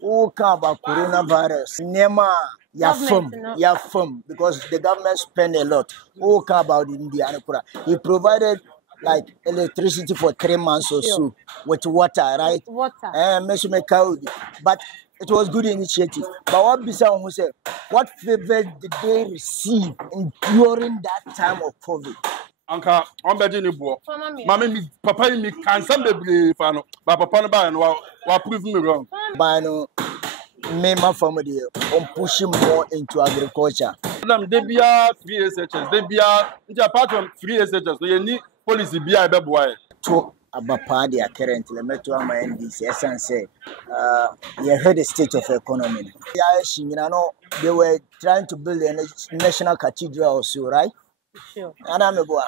who come about coronavirus. Nema Yafum, because the government spend a lot. Who come about India? He provided like electricity for 3 months or so with water, right? But it was good initiative. But what Bisa who said, what favor did they receive during that time of COVID? Anka on beji ni bo mama mi papa mi kan sam bebre fa no ba papa no ba no wa prove me wrong ba no me ma family on pushing more into agriculture. Madam de bia free SHS de bia nti apart from free SHS no ye ni policy bia e be boa to abapa dia currently meto ama NDC esan say you heard the state of economy. They were trying to build a national cathedral also, right? Sure. And I'm a boy.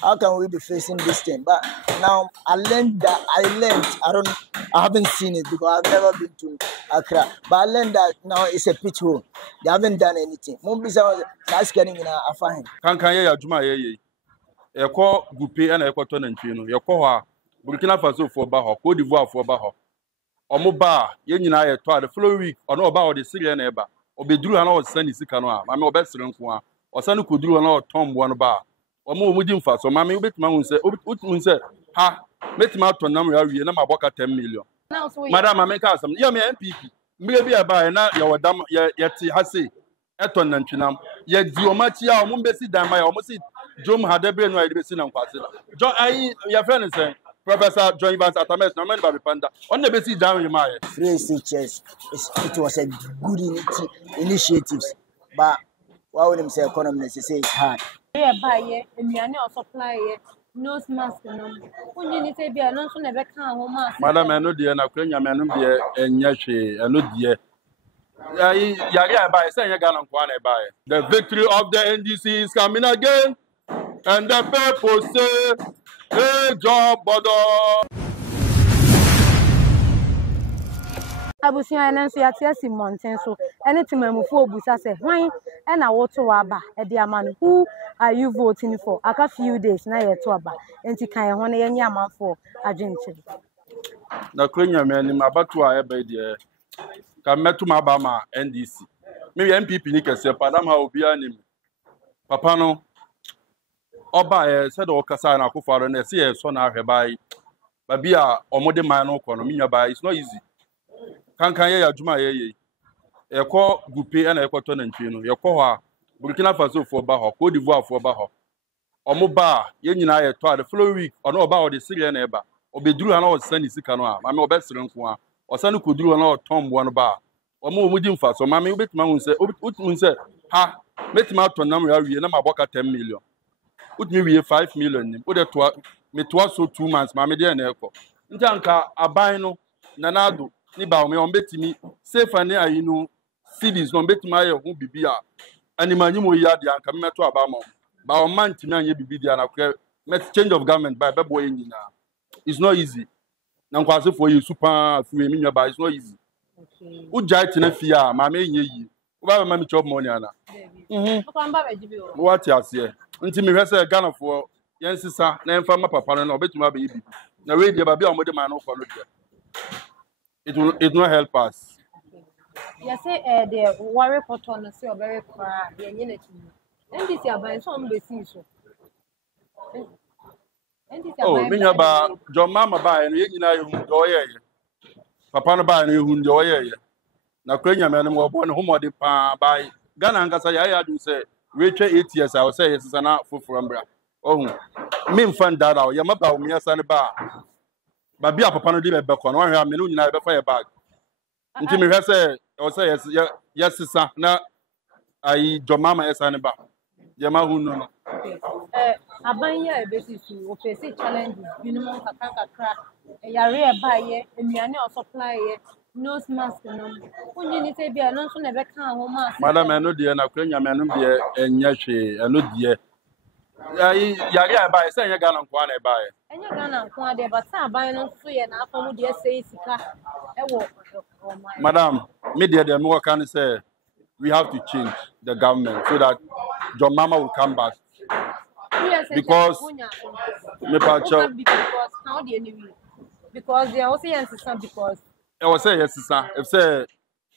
How can we be facing this thing? But now I haven't seen it because I've never been to Accra. But I learned that now it's a pit hole. They haven't done anything. Mumbisa was getting in a fine. Kan ye adwuma ye e ko gupe na e ko to nantwie no ye ko ho a Burkina Faso fo ba ho Cote d'Ivoire fo ba ho omo ba ye nyina ye to the following week ono ba o de sire na e ba obeduru na o sani sika no a mama obesere nko a osanu koduru na o tombo no ba omo mudi mfa so mama obetima hun se ha metima to nam ya wie na maboka 10 million madam ameka asam ye me MPP mbe bi aba na ye wodam ye ti hase eton nantwinam ye di o machi a o mo mbesi dan ma ya o mo si Jom Hadebre no idea si na nkwase John ai your friend say Professor John Evans Atames na man ba panda on the besi down you my free teachers it was a good initiatives but why would him say economy say it's hard buy ye emiane or supply ye nose mask no unyi ni say bia no so na be kan ho mask madam eno de na kwanya me no de enya hwe eno de yari buy say nya Ghana nkwa na buy the victory of the NDC is coming again. And the people say, hey, job, bodo. Abusia enenso yatia si mountain so anything mamufu obusa say hwan e na woto aba e de amano who are you voting for aka few days na yeto aba enti kan ye ho na yenye amanfo adwenche na kwenya me ni mabatu a e be de ka metu maba ma NDC me MPP ni kese padam ha obi anim papa no Oba said Okasa na Akufo-Addo na say so na ahwebai ba bia omode man no kono minya ba it's not easy kan ye adwuma ye ko gupe na ko to nantwie no ye ko ho a Burkina Faso fo ba ho Cote d'Ivoire fo ba ho omo ba ye nyina ye to the following week ono oba o de sire na eba obeduru na o sani sika no a mama obesere nko a osanu koduru na o tombo no ba omo omudi mfa so mama obetima hun se ha metima to nam ya wie na maboka 10 million. Put me with 5 million. Put it to so 2 months. Mammy, dear Neko. Njanka, Abino, Nanado, Niba, me on betty safe and near you know, cities, no bet my who be beer. And Emmanuel Yadi and come to Abamo. But a man to me, be and change of government by Baboy in it's not easy. Now, for you, super free, but it's not easy. Who jive in a fear, my main ye. Why mammy chop money, Anna? What you say? Until me say Ghana for yensisa na emfa ma papa no obetuma be bi na we dey ba bia omode man no for no it will help us. You say the worry photo no say very cry the nyina tumi NDC aban so be see so NDC oh me nya ba John Mama ba no ye nyina ye hu do ye papa no ba no ye hu do ye na kwanya me no mo bo no homode pa ba Ghana ngasa ya do say we twa 8 years I will say yes na foforo mbra ohun me mfan dada o ye maba o me asa ne ba bia papa no di be ko no hwa me no nyina be fa ye bag nti me hwa say I will say yes sisa na ai Jomama esa ne ba ye ma hu no aban ya ebesi su o face challenges minimum kakra yare e ba ye enuane o supply ye nose mask no unyi ni say bia no so na be kan ho mask madam eno de na kwanya me no de enya hwe eno de yare ba say nya Ghana nko na ba ye enya Ghana nko ade but say aban no so ye na afa mu de say sika e wo madam me de me work can say we have to change the government so that Jomama will come back because me pa because how the anyway because they also answer because I was saying yes, sir. If say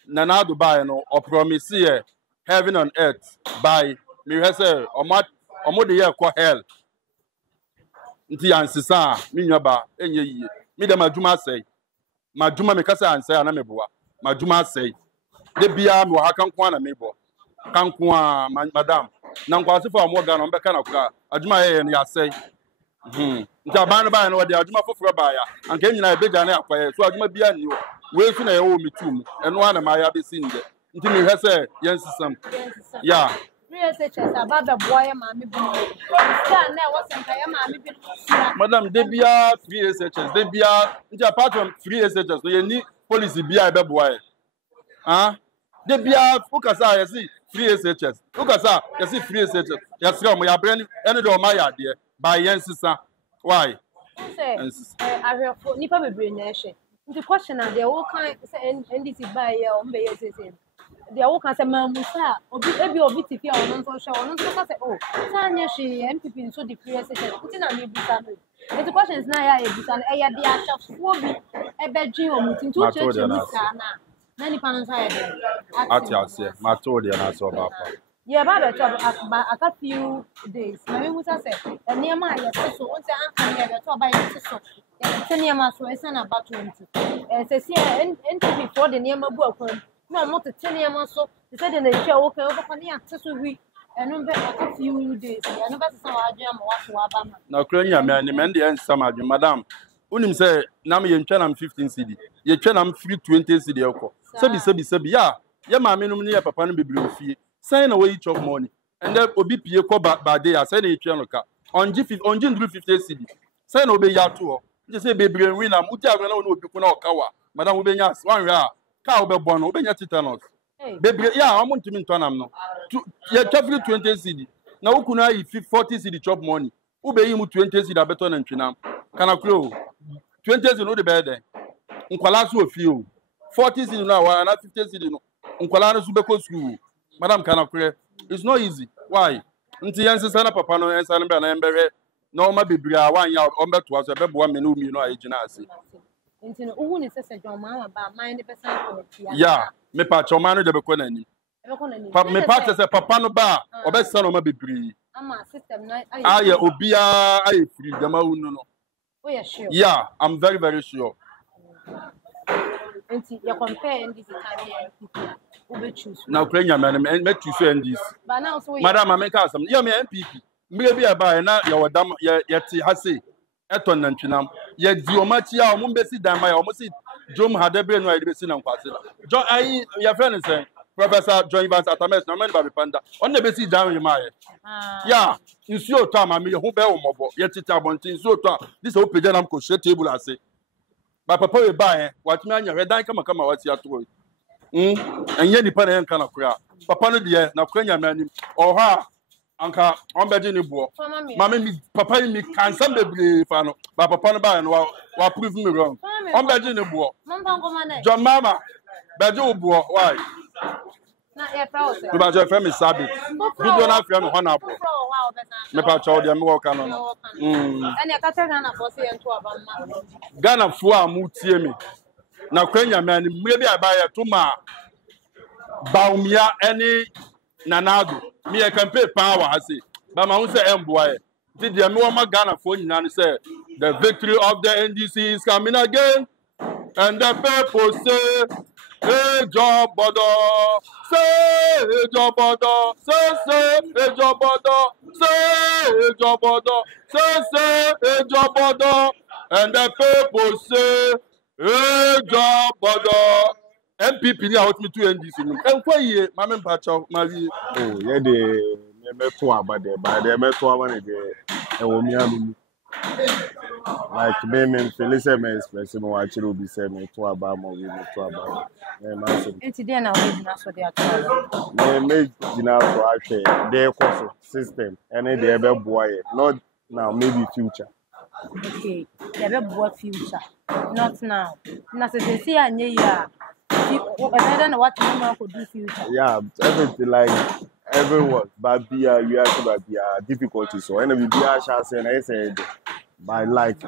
Nana Dubai no or promise here heaven on earth by me say omo de year ko hell. Nti ansisa me nyaba enye yi. Me dem adwuma say. Madwuma me kasa ansay na me boa. Madwuma say. De bia me wa kan kwa na me bo. Kan kwa madam. Na nkwase fa omo ga no be kana kwa. Adwuma ye ne ya say. Nti aban ba no de adwuma foforo ba ya. Anka nyina ebeja na akwaye. So adwuma bia ni o. We su na ye wo mitum. Eno ana ma ya be sinde. Nti me hwe say yensisam. Yeah. Madam, they be free SHS. They be apart from free SHS. So you need policy be a beboy. They be ukasa you see free SHS. Ukasa you see free SHS. You see my brain any do my idea by yensisa. Why? I have nipa be brain nation. The question are they all kind say NDC by ya on be say. They all can say mamusa obi ebi obi tifi a ono nso hwe ono nso say oh sanya hwe MPP nso the free SHS nti na me busa no the question is na ya e busa e ya de ahafo bi e be dwen omuti nti uche busa na ni panon say de atiase ma told you na so ba pa yeah ba be to aka few days na me busa say ene ma ya so o say anka ya be to ba ya so ya ene ma so esa na ba 20 say see NPP for the name bu akwan no mo te tene am so they said na hwe wo kan wo pa ne ate so wi eno be a few days eno be se wa adwen am wa so wa ba ma na kronya me ani me de ensam adwen madam unim say na me yentwa nam 15 cedi ye twa nam free 20 cedi ekọ sebi ya ye ma me num ne ye papa no bebre ofie say na we chop money and then obi pie ko ba day say na etwa no ka onji 50 cedi say na obi ya to ho je say bebre wi na muti agro na obi ko na okawa madam obi nya wan ya ka obebo no obenya tetanus bebre ya omo ntimi ntonam no ye free 20 cedi na ukunu ayi 40 cedi chop money ubeyi mu 20 cedi abeto na ntwinam kana kro 20 cedi no de bede nkwala so ofie o 40 cedi no wa na 50 cedi no nkwala no so beko school madam kana kro it's not easy why nti yensesa na papa no yensa no be na embere na o ma bebre a wan ya o beto aso bebo me no mi no ayi gina ase nti no uhu ni sese John Mahama ba mind person committee yeah me pa choma no de be ko na ni me pa say papa no ba obesa no ma bebre ama system na aye obia aye free dem awunu no oh yeah sure yeah I'm very very sure nti you compare NDC time NPP ube choose na kwenya me choose NDC but now so madam ameka asam yeah me NPP mire bi aba na ya wodam ya ti hase eton na ntwinam ya di omachi a omo besi dan ma ya omo si Jom Hadebre no ide besi na nkwase John ai ya friend say Professor John Evans Atames na me ba be panda on na besi dan we ma ye yeah nsuo to ama me ho be wo mobo ye tete abontin nsuo to this o page na ko share table ase ba papa we ba watimi anya we dan kama wati ato enye nipa na enka na kura papa no de na kura nya mani o ha anka on be ni bo mama mi papa mi kansa bebre fa no ba papa no ba no wa prove me wrong on be ni bo John mama be je bo why na e fra o se ba je fa me sabi video na fra me honorable me pa chaw de me wo ka no ene ka tell na boss ye nto aba ma Ghana fo a mu tie me na kwanya mani mre bi aba ye to ma baumia ene nanado me e campaign power ase ba ma hu se emboa ti de me wo ma Ghana fo nyina ne say the victory of the NDC is coming again and the people say hey job bodo say hey job bodo say hey job bodo say hey job bodo say hey job bodo and the people say hey job bodo MPP ni out me to NDC no enko ye ma me mpacho ma wi oh ye de me meto abade ba de meto abane de e wo mi anu like me Felice me express me wa chiro bi say me to aba mo wi me to aba me ma so enti dey na we na so dey ato me gina so ahwe de course system any de be boy not now maybe future okay dey be boy future not now na se see anye ya what could do future yeah everything like everyone but be you have to be difficulties so any be shall say na say by like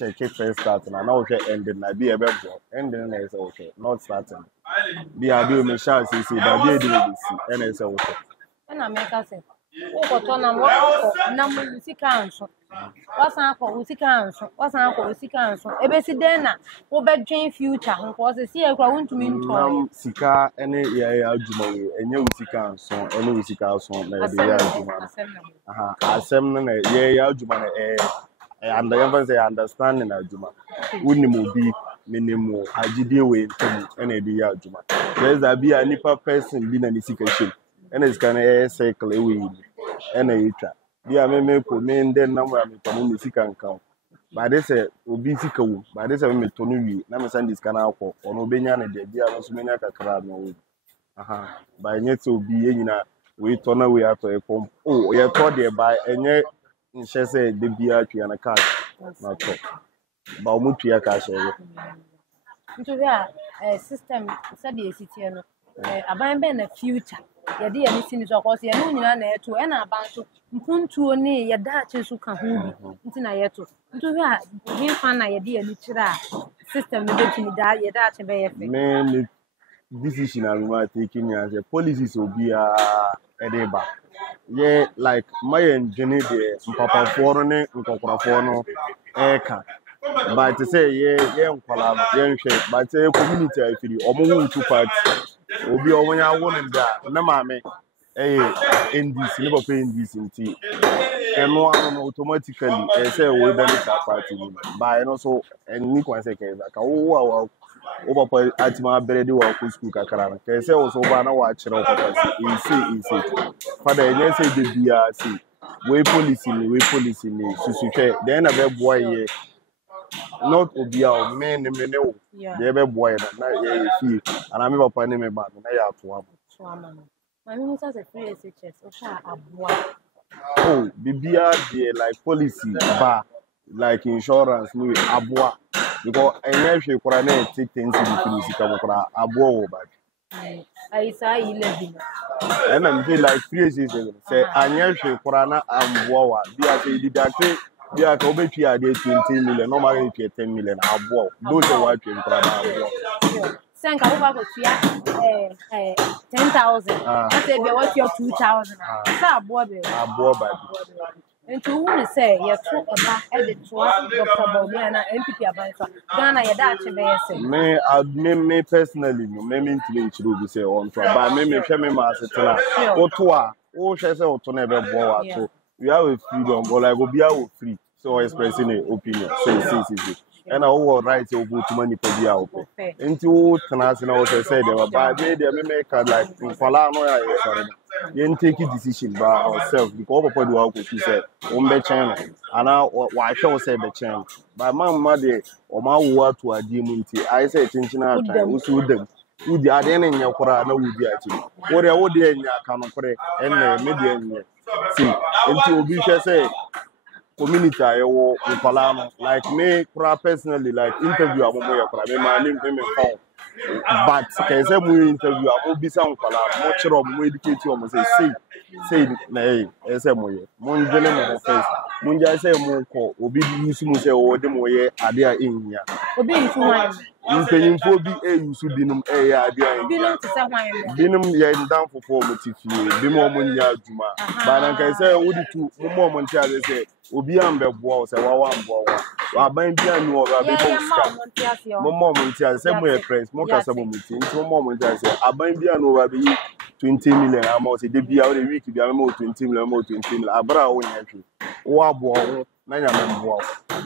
check it first starting and now okay ending na be a bit ending na say okay not starting be I do me chance see but be dey see and say okay na make us say o ko to na mo na mo sika anso wasan akọ usika anso ebe si den na wo be dream future ho ko se see ekura wontumi nto sika ene ya adwuma we enye usika anso ene usika anso na de ya adwuma aha asem na ya adwuma na and the say understanding adwuma woni obi minimum agide we ntam ene de ya adwuma there's a be a nipa person bi na ni sika shame ene sika na cycle ewe ene yitwa bia me ko me ndem na mo to me sika nkan ba de se obi sika wo ba de se me to no wi na me send sika na akọ ono benya na de bia no so me nya kakra no wo aha ba nye to obi enyina we to na we ato e pom o ye to de ba enye nche se de bia atwa na cash na to ba o mutua cash e nto bia system sabi esitie no aban be na future ye de ye ni so cause ye no nyina na eto e na aban so mpuntuo ne ye da ache so ka ho bi nti na ye to nto bia hin fan na ye de ye ni kira system no betimi da ye da ache be ye fe me decision aluma taking as a policies obi edeba ye like my engineer the mpapa for ne nkokora no eka but say ye nkwala ye nhwe but say community afiri omo two party obi omonya won nda na maame NDC ne papa NDC nti eno ano automatically say we benefit party by no so any kwanse keza ka wo o papa atima berede wa ku school kakara ka say wo so ba na wa kire o papa si father enye say de bia si we policy ni susuhwe then na be boy ye not obia o men me ne o de be boy na ye fi ana me papa ne me ba na ya to am mami musa se free SHS o sha aboa oh bibia de like policy ba like insurance no aboa because enye hwe kora na take things to the sika kora aboa wo ba ai sa 11 and I'm feel like free SHS say anye hwe kora na aboa wa bia say didate bia ka obetwi ade 20 million no ma ga 10 million aboa those wa twe kora na aboa senka wo ba ko tia 10,000 I say be what your 2,000 sa aboa ba nti wo ni say ye to eba e de to Dr. Bawumia na MPP abanso Ghana ye da ache be yese me personally no me ntimi nchiro bi say on to ba me hwe me ma asetena oto a wo hwe say oto na be bo wa so we have a freedom but like obi a wo free so expressing an opinion say and our right to go to money for the out into international say there but they me make like fala no ya sorry you take decision by ourselves because papa do how go say on be channel ana wa show say be channel by mama de o ma wo to adi mu nti I say chinchina atwa usu dem udi ade ne nya kora na udi achi wo de wo de nya aka no kore en me de nya see nti obi hwe say community ayo upalano like me personally like interview amomo yakora me ma nim me phone but can say mu interview amo bisa upala mo chiro mo educate o mo say na say mo ye mo njele mo face mo nja say mo ko obi yusu mo say o de mo ye ade a enhia obi yusu wan mpanyimfo bi yusu binum ya ade a binum te say wan binum ye ndan fofo mo tifie bi mo nya adwuma ba na kan say wodi tu mo ntia say obi ambeboa say wa mboa wa ban bia ni o ba be mo ntia say mo press mo kasa mo muti nti mo ntia say aban bia no ba be 20 million am say de bia o de week bia mo 20 million abra wo nya hwe wo aboa na nya mboa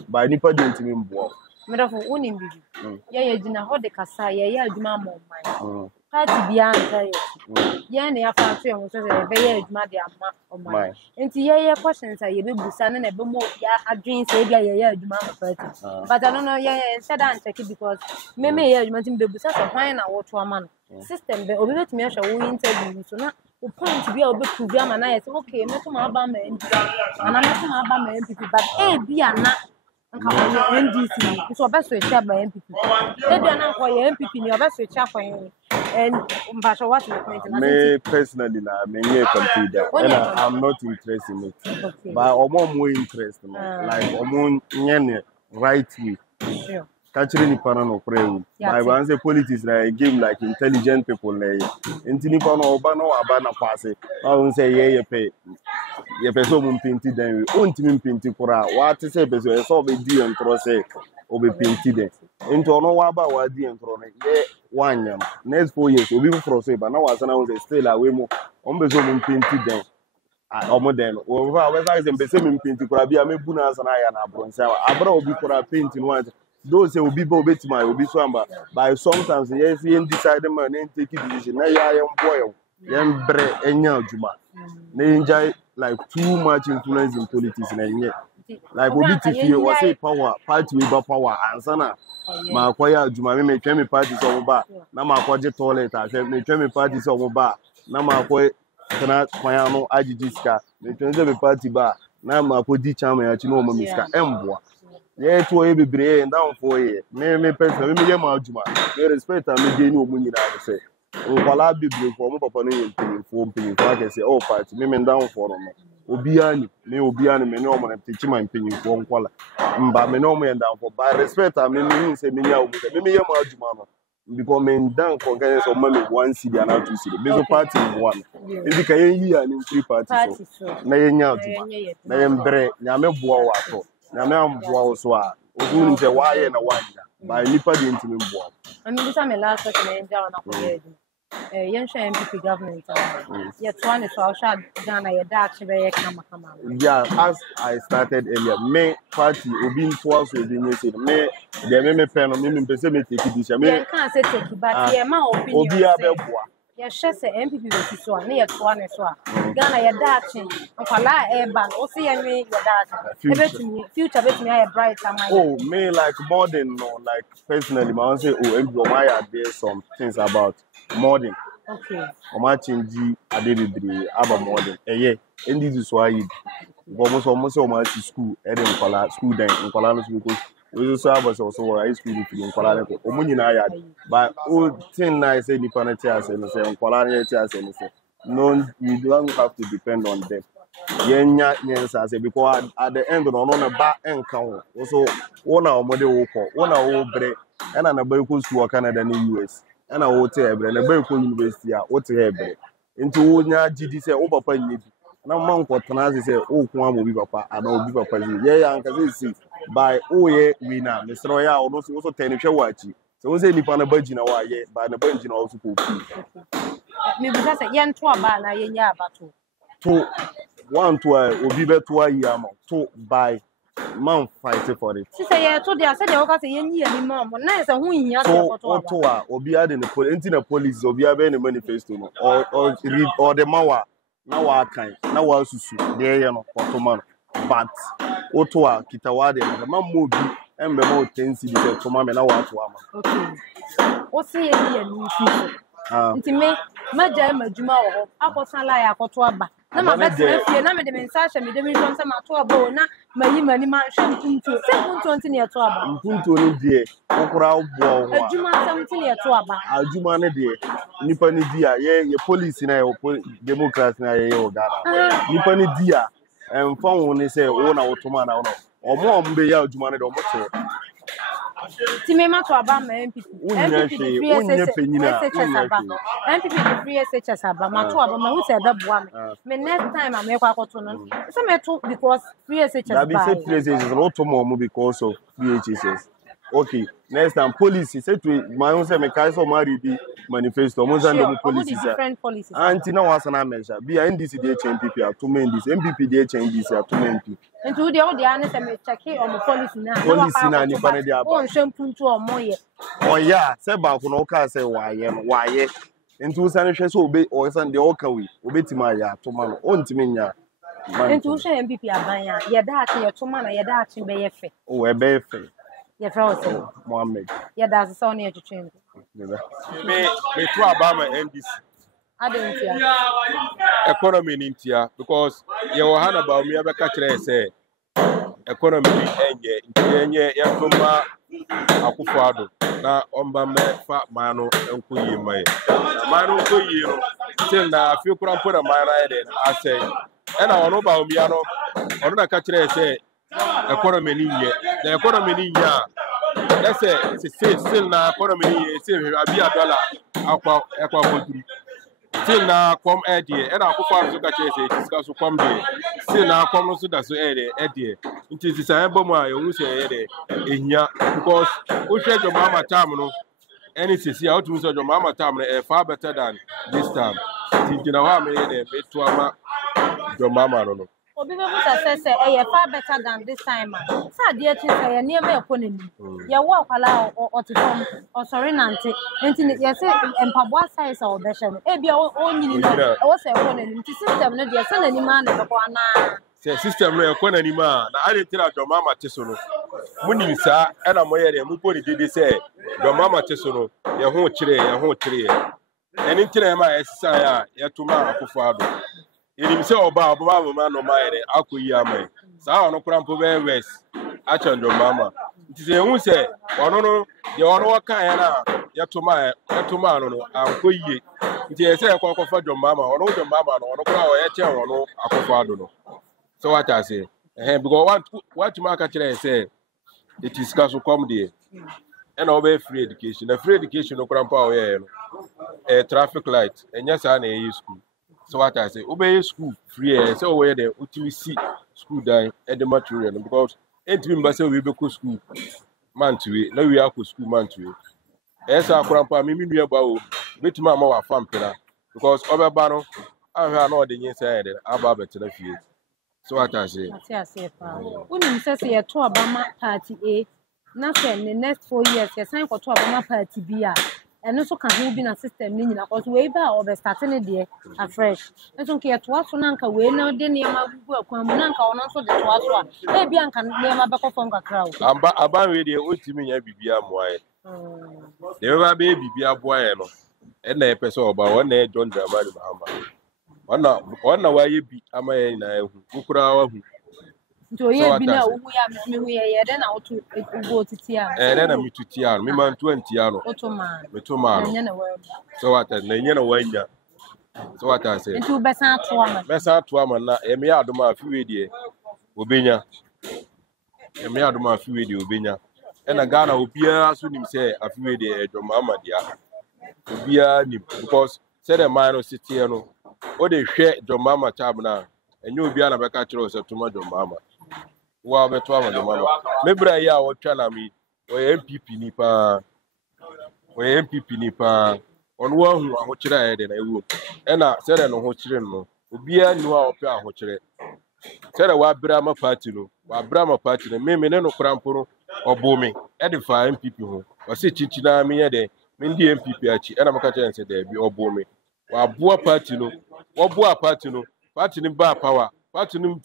ba nipa de ntimi mboa medafo woni mbibi ye gina ho de kasa ye adwuma mo man party bia ntaye ye ne afa so ye mo so be ye adwuma de amma o man enti ye questions ye be busa na be mo ya adwen say bia ye adwuma mo party but I don't know ye said and check it because me ye adwuma tim be busa so hwan na wo to ama no system be obi betimi ahwe wo interview so na o point bia obi prove ama na ye say okay me to ma ba ma ana me to ma ba ma MPP but bia na nka NDC so best switch up by MPP bia na nko ye MPP ni best switch up for you and mbasho what me personally na me nye computer and I'm not interested in it okay. But omo more interest no like omo nye right way. Sure. Catching the panel of prayer. My one say politics like a game like intelligent people like. Intini panel obano abana pass. I won't say yeah pay. Ye person mun pinti den. Untimi pinti kura. What say person so be di entro say obe pinti den. Into no waba wa di entro ne. Ye one yam. Next 4 years obi for say but now asana we still away mo. Ombe so mun pinti den. Omodeno. Over we say mbese mun pinti kura bia me buna asana ya na bronze. Abra obi kura pinti no one. Those who be both my will be swamba by sometimes yes, you decide man and take it decision. Now, I am boy, young bre and juma. They enjoy like too much influence in politics and yet. Like Obi was a power, party with power, and sana. My choir juma may tell me parties over. Now, my project toilet, I said, may tell me parties over. Now, my boy cannot piano, Ajiska, they turn me party bar. Now, my podi charmer, you know, Miska Emboa. Yeah, to a be and down for ye. Me person, me yamajuma. Me respect and me gain no money. I say, oh, while I be for my papa, for penny, I can say, oh, party, me down for them. Obiani, me no man teach my opinion for one. But me no man down for by respect. I mean, say me yamajuma. Because men down for guys or money 1 city and out 2 city. There's a party in 1. If you can hear and in 3 parties, na yamajuma. Na yambre, yame boa wato. I'm also who say why and why by Nipa the intimate boy. I mean, this is my last question. Young MPP government. Yet one is our shot Ghana, your dark, very come. Yeah, as I started earlier, May party, Obin twice will be missing. May the Meme pen of Mimim Pessimity. I can't say take it, but yeah, my opinion. Yes, she said MPP will so near to one as well. Ghana, your dancing, and Fala Airban, or see and me, your dancing. Future bet me a bright time. Oh, me like more than no, like personally, I say, oh, why are there some things about modern? Okay. Omachinji Adebibri, Abba modern. Yeah, and this is why you almost school, Eden Fala, school then, in Falanos because. We also have also high school in Kuala Lumpur. Omunina but old thing I say the panetias and say Kuala Lumpur and say no, you don't have to depend on them. Yenya yes, I say because at the end of on a back end count. Also, one our model one our break and an American to Canada and US and a hotel and a American university what to have into Wonya GD say over penny. Now, man, for Tanazi say, oh, one will be papa, and I'll be papa. Yeah, and see by oh, yeah, we now, Mr. Roya, also 10 watch. So, was any pan a budget now, yeah, by the budget also. Maybe that's a young to a ban, I yeah, but 2 1 to will be better to a year, 2 by man fighting for it. She said, to the said, I got a year, mom, nice and who in your to or be adding the police or be having a manifesto or the Mawa. Now I can now I susu there you know for but Otoa Kitawade the man movie and be more 10 cities to mama now what okay what's the nti me maja majuma ho akosan la ya akoto aba na ma betre fie na me de mensage me de mi so se ma to aba o na mayi mani ma hwe mpunto se mpunto nti ne to aba mpunto ni de okura obo ho ajuma sam nti ne to aba ajuma ne de nipa ni dia ye police na ye democrat na ye o Ghana nipa ni dia emfa won ni se wo na wotoma na wo omo ombe ya ajuma ne de omo to Timema to aba ma MPP free SHS aba ma to aba ma who say that boa me next time am ekwa akoto no so me to because free SHS that be say free SHS no to more because of free SHS okay next time policy say to my own say me kai so marry the manifesto mo zan dem policy different policies anti na wasana measure be NDC dey change MPP to main this MPP dey change this to main MPP into the all the an say me check on policy na ni pane dey aba on shempuntu omoye oh yeah say ba ko no ka say waye into san hwe so obe o san dey o ka we obetima ya to ma no ontimi nya into hwe MPP aban ya ye da ati ye to ma na ye da ati be ye fe o e be fe ye fra o say Mohammed ye da so na ye twetwe me to Obama NDC adentia economy nintia because ye wo hana ba me abeka kire say economy enye yatoma akufado na omba me fa mano enkoyi mai mano enkoyi no till na afi kura mpora mai na ede asay ena ono ba omi ano ono na ka kire say economy ni ye the economy ni ya let's say still na economy ni ye say abi dollar akwa koduru still na kom edie e na akufo azu ka chese discuss kom de still na kom no so da so edie nti sisa ebo mu a ye hu se ye de ehia because o hwe jo mama tam no any sisi out to your mama time far better than this time. Thinking of how many they to ama your mama no. Obi be say far better than this time man. Sa dear to say near me upon ya walk ala or to come or sorry nante. Enti ya say empabwa size or beshem. E bia o nyini no. O say upon him. Ti system no dia say any man no ko ana. Say system no e ko na ni ma na ade tira your mama teso no. Munim sa e na moye de mu poni dede say your mama teso no ye ho kire eni ntire ma esisa ya yetuma akofo ado enim se oba mama no ma ere akoyi amai sa ono kura mpo be west acha ndo mama ntise hu se ono no de ono waka ya na yetuma no ankoyi ntise se akofo ndo mama ono ndo mama no ono kura o ye che ono akofo ado no so what I say because what maka kire say it is cash come there and obey free education. The free education no crampa no traffic light and yes I na school. So what I say obey school free so where the UTC school die at the material because entry mbase we be go school man to we now we are go school man to we. Yes I crampa me nua ba o betima ma wa fam pena because obeba no ahwa na ode yin say there aba betena fie. So what I say pa unim say say to Obama party A na say the next 4 years you sign for to Obama party B a eno so ka ho bi na system ni nyina cause we ba o be starting there afresh enso nke to aso na nka we na de niam agugu akwan mu na nka ono so de to aso a e bia nka niam abekofo nka kra o aba we de otimi nya bibia moaye de ba be bibia boaye no e na e pese oba wona e John Dramani Mahama wana waye bi amaye na ehu ukura wa hu nto ye bi na uhu ya mehu ye de na otu ugo titia na na mitutia mi man 20 ano metoma nya na wa so what na nya na wanya so what I say nto besa to ama na eme ya adoma afiwe die obenya eme ya adoma afiwe die obenya na Ghana obia so nim say afiwe die edoma amadia obia ni because say the man city no o de hwe Jomama tab na enye obi ana beka kire o se tuma Jomama wa beto ama Jomama mebra ya wo twa na mi o MPP ni pa onu wa hu aho kire aye de na ewu na se de no ho kire no obi a ni wa ope aho kire se de wa bra ma party no me ne no kramporo obomi e de fa MPP ho o se chichi na mi ye de me ndi MPP achi na maka kire se de bi obomi wa boa party no party ni ba power party ni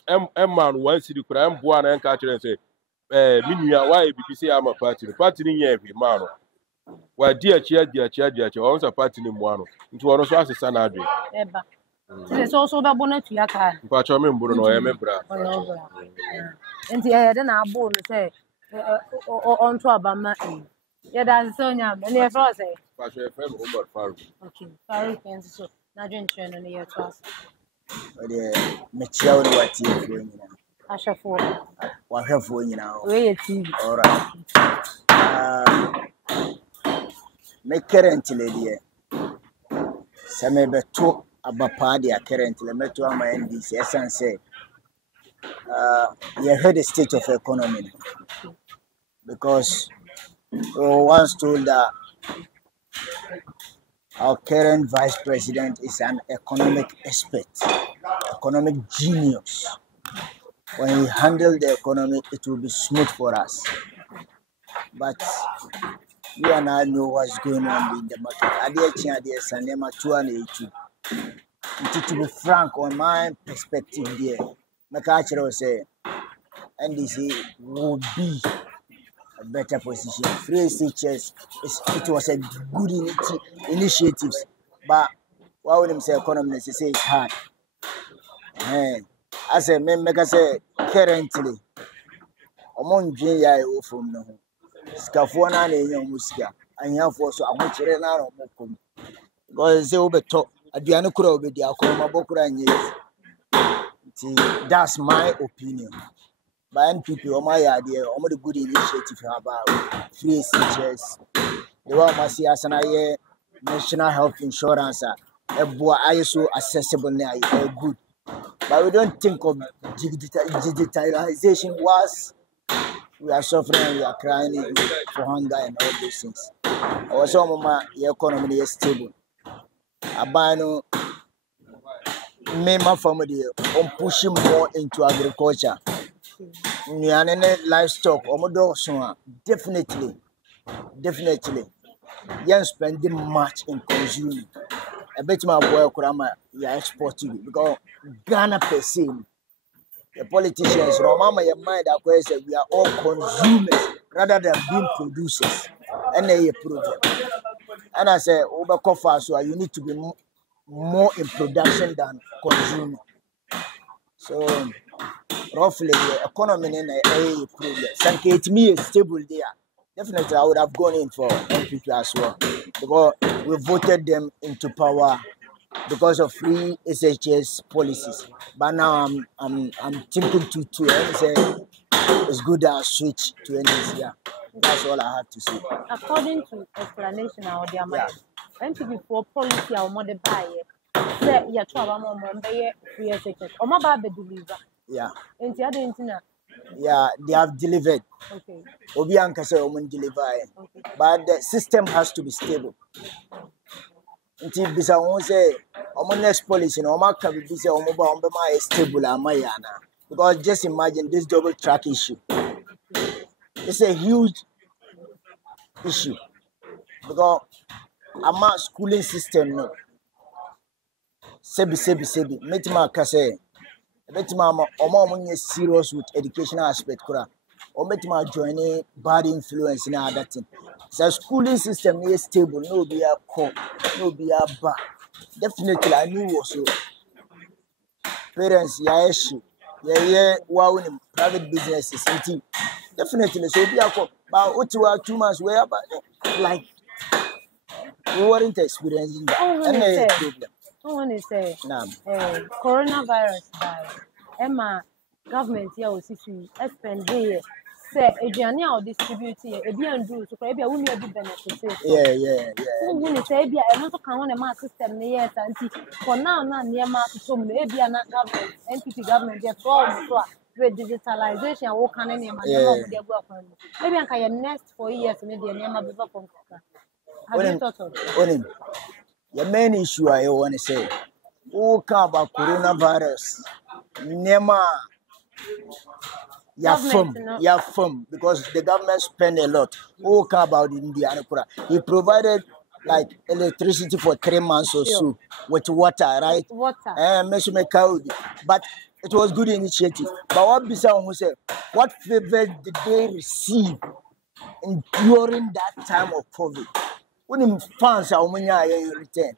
man one city kura mboa na nka kire say minua wa BBC ama party ni nya evi man wa di achi o so party ni mboa no nti wono so asesa na adwe eba se so ba bona tu aka mpa cho me mburu no ye mebra nti ye de na abo no say on to Obama ye da so nya me ne fro say pa cho FM Umar Faru okay Faru can so na dwen trend no ye to us ode mechiawo ni wati efo nyina ashafo wa hwefo nyina we ye TV alright me currently there same beto abapa dia currently meto ama NDC essence you heard the state of economy because we once told that our current vice president is an economic expert, economic genius. When he handles the economy, it will be smooth for us. But you and I know what's going on in the market. To be frank, on my perspective there, Makachi will say, NDC will be a better position. Free teachers, it was a good initiative, but why would him say economists say it's hard? As a member say currently, among Jaya from no Scafona and Musca, and you have also a much renal mokum. Because they will be taught at the Anukura with the Akoma Bokura. That's my opinion. by NPP or my idea, or the good initiative about free teachers. The one must see as an national health insurance. I so accessible now, good. But we don't think of digitalization was we are suffering and we are crying for hunger and all those things. Our some the economy is stable. Abano my family on pushing more into agriculture. Livestock definitely. You're spending much in consuming. I bet my boy Kurama you are exporting because Ghana per se. The politicians, Romama, your mind that we are all consumers rather than being producers. And a problem. And I say, over coffee, so you need to be more in production than consuming. So roughly, the economy in a problem. Sankate me is stable there. Definitely, I would have gone in for NPP as well because we voted them into power because of free SHS policies. But now I'm thinking to and say it's good that I switch to NDC. Yeah. That's all I have to say. According to explanation of their mind, NPP for policy or more the buyer, say you travel more free SHS. Or my baby deliver. Yeah. And the other thing. Yeah, they have delivered. Okay. Obianka say omun deliver. Okay. But the system has to be stable. Until bisa won say omun next policy no ma can be say omun ba on be ma stable amayana. Because just imagine this double track issue. It's a huge issue. Because ama schooling system no. Sebi. Metima ka say Betima omo serious with educational aspect kura. O betima joining bad influence in other thing. So schooling system is stable, no be a co, no be a ba. Definitely I knew also. Parents issue. Yeah, wow in private businesses. Definitely so be a co. But what you are 2 months where like we weren't experiencing that. Any problem. I want to say, coronavirus by Emma government here was spend here. Say, Adriana or distribute here, a beer and do so maybe I wouldn't be benefit. Yeah. When you say, I also can want a mass system, yes, and for now, not near mass to maybe not government, NPP government, they're with digitalization, what can any man their work on? Maybe I can next 4 years, maybe a name of the phone. Have you thought of it? The main issue I want to say, who come about coronavirus, Nema, you're firm, because the government spend a lot. Who come about India? He provided like electricity for 3 months or so with water, right? Water. But it was good initiative. But what Bisa who said, what favor did they receive during that time of COVID? When fans are return.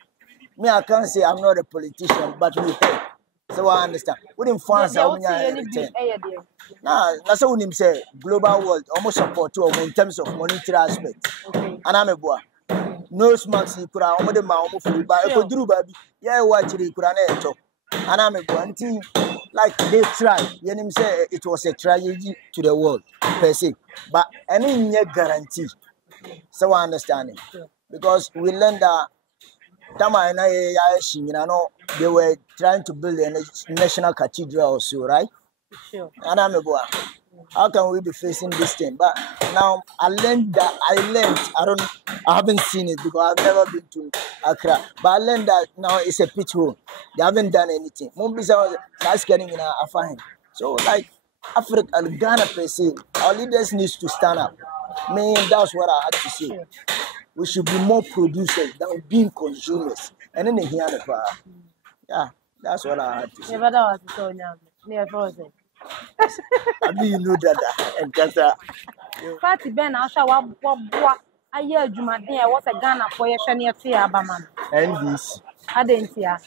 Me, I can't say I'm not a politician, but we pay. So I understand. When fans are return. Nah, that's what we say. Global world almost support to in terms of monetary aspect. And I'm a boy. No smacks you could have the mouth of but I could do baby. Yeah, watch it could have and I'm a boy. Like they tried. You know say it was a tragedy to the world per se. But any guarantee. So I understand it. Because we learned that they were trying to build a national cathedral also, right? Sure. And I'm a boy. How can we be facing this thing? But now I learned that I haven't seen it because I've never been to Accra. But I learned that now it's a pit hole. They haven't done anything. So like Africa and Ghana per se, our leaders need to stand up. Man, that's what I had to say. We should be more producers than being consumers. And then here, yeah, that's what I had to say. I mean, you know that, and that's Party Ben, I shall what I hear Juma there was a Ghana for your Shania Abaman. And this, I didn't hear.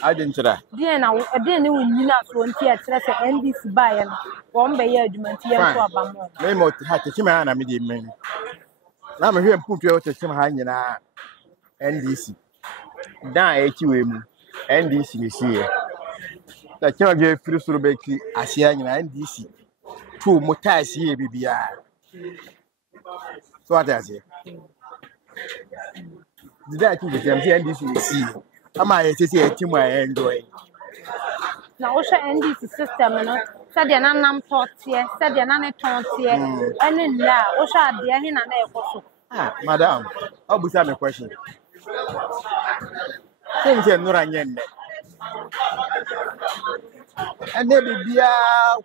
I didn't try. Dear, now, I didn't know you not want to and this buy and one by your Juma here to Abaman. Memo had to come on, I mean, I'm here and put you out to some hanging NDC. Now, NDC is here. The king of your first Rubeki, Asian and DC. Two motas here, BBI. So what does it? Did I think the NDC see? Am I a team I enjoy? Now, also NDC system, you know, said the Nanam taught here, said the Nana taught here, and in there, Osha, the Ahin and Echo. Ah, madam, I'll be some question. Things are not an and then be a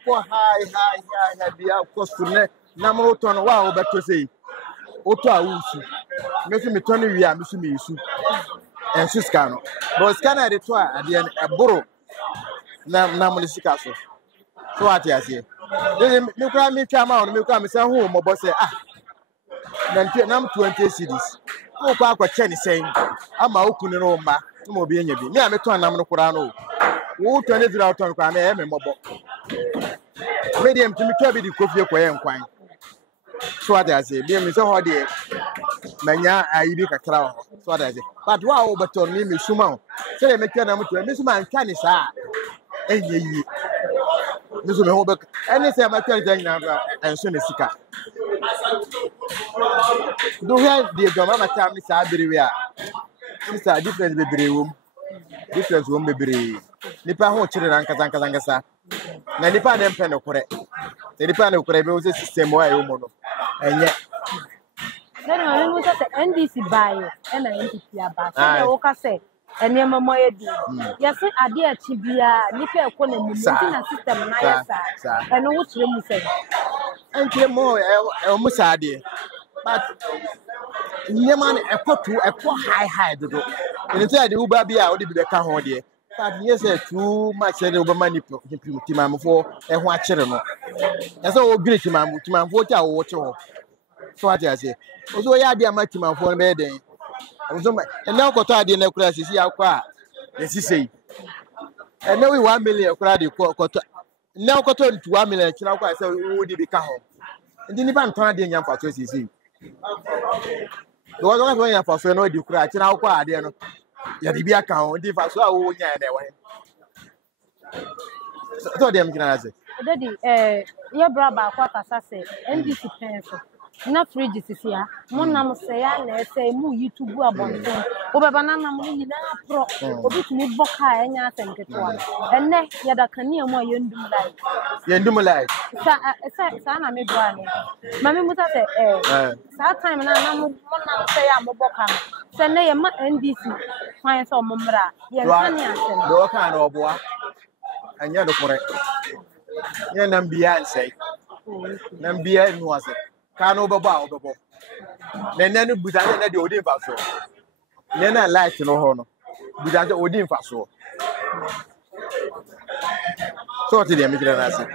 high, be a cost to net. Namoton, wow, but to say, Otto Awusu, making me turn we are missing me, and Suscano. But Scana de Toy at the end, a borough. Namulisikaso. So what I say? Then you come me come out, you come say home, my boss say, then I'm 20 cities. Oh, Papa Chenny saying, I'm opening room back, no being a bit. Me, I'm a ton of Kurano. Who turn it out on Kwame and Mobo? Medium to me, Kirby, the coffee and quine. So what I say, dear Miss Hody, Mania, I eat a crowd. So what I say. But wow, but on me, Miss Sumo. Say, I make your number to Miss Man, can is and ye. Miss Hobeck, and it's a matter and soon as Sika. Do have the Gamma time, Miss Abiria. Mr. Difference baby room. Difference room baby. Nipa ho children and Kazangasa. Nanipa them pen of correct. The Nipan of Correct was a system why you mono. And yet. Then I was at the NDC buy and I NDC about. I woke say. And your mamma, yes, I dear Chibia, Nika economy, system, and what you say. And more, almost idea. But Yaman, a pot to a poor high, and inside the Ubabi, I would be the car dear. But yes, too much over money to Timam for a watch. That's all great Timam, Timam, what I watch. So I say, although I had my Timam for a bed. And now got out in the class is here. Yes, you say. And now we 1 million crowd. Now got on to 1 million. Now I say, who would be home? And then even trying to young for 20. The one going for so no, you cry. Now, quite, you know, be account. If I saw a woman anyway. So, them can I say, Daddy, your brother, what I say, and this depends. Na fridge sisi ya mona mse ya na ese mu YouTube abonten obebana na mu nyina pro obi tumi boka enya asenketo enne ya da kania mu yendum live sa na me duane mame muta se sa time na mona mse ya mo boka se ne ye ma NDC kwan se omomra ye nsani asem do ka na oboa anya do kore ye nambia nsai nambia nu ase Kano Baba, then Budan and the Odin Faso. Then I like to know honor. Budan Odin Faso. So to them, I said,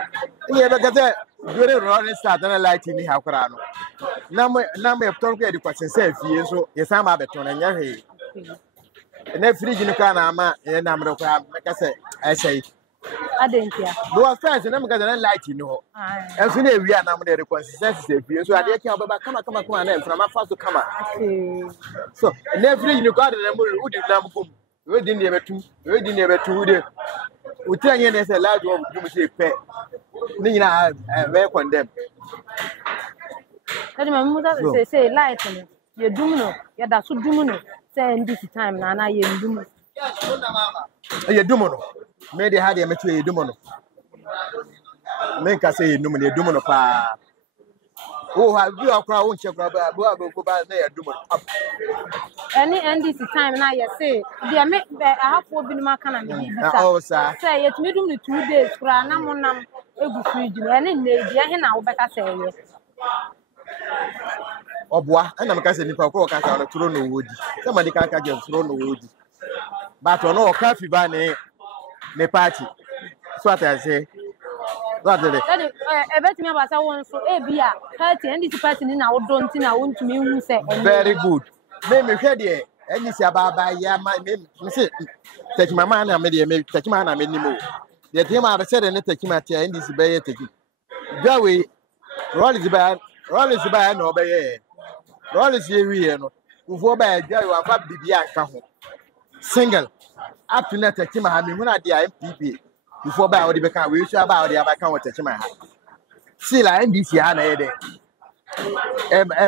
never got that. You're running start and I like to me how Corano. Number of talk at the question, say, so yes, I'm a beton and your head. And then free in Canama and number of I say. I didn't hear. No offense, and I'm going to like you know. As soon as we are now, the consistency, so I didn't care about come on, from my first to come out. So, and every you got a number who did not come. We didn't ever two. We tell you as a large one, you say, pay. Nina, I welcome them. My mother say, light, you're doing you're that's what doing say this time, and I am doing. You're doing. Made had a material dumono. Make us say, no, you're doing pa. Oh, have you a crowd? Won't you go by there? Any NDC time now, you say, dear, I have 4 billion mark. Oh, sir, say it made only 2 days for a number of fridge, and in the end, I'll back say yes. Oh, boy, and I'm casting if I walk out on a throne wood. Somebody can't get thrown wood. But on all coffee banner. The party. So what I say. What did it? I bet me about I want so Abia 30 and this party in our don't think I want to me who say very good. Maybe head here. And you say about ya my name. Take my man and maybe take my man and many more. The team I said and take him at the end is by taking. That way, roll is bad no by roll is here. Who by you have Bibia single. Up to net team I mean when I the MPP. before by all the become we should about the account with the man. See, like NDC,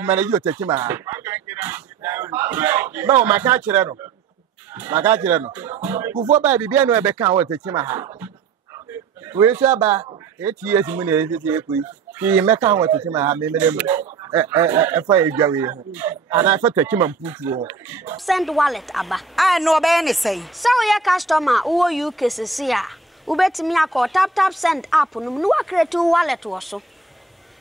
manage your techima. No, my catcher, before by the piano, I become with the Chima. We shall about 8 years in the he met out with the Chima, a fire gallery, and I thought the Chima put you send wallet, Abba. I know any say. So, your customer, who you kisses here. Ubet me a call tap send up, no create wallet or so.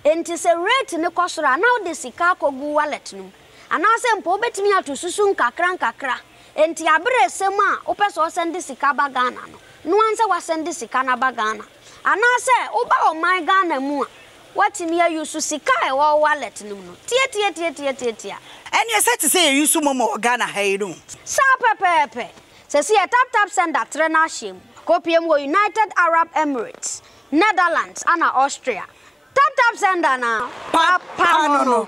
And tis a rate in the costra now the Sikako go wallet no. And I send pobet me out to Susun kakra. And Tiabre Sema, Opes or send the Sikaba Ghana. No answer was send the Sikana Bagana. And I say, Oba my Ghana mua. What in here you Susika or wallet no. Tia. And you said to say you sumo Ghana Haydu. Sa pepe. Says here tap send that trainer shim. Copium were United Arab Emirates, Netherlands, and Austria. Tap send now. Papa no.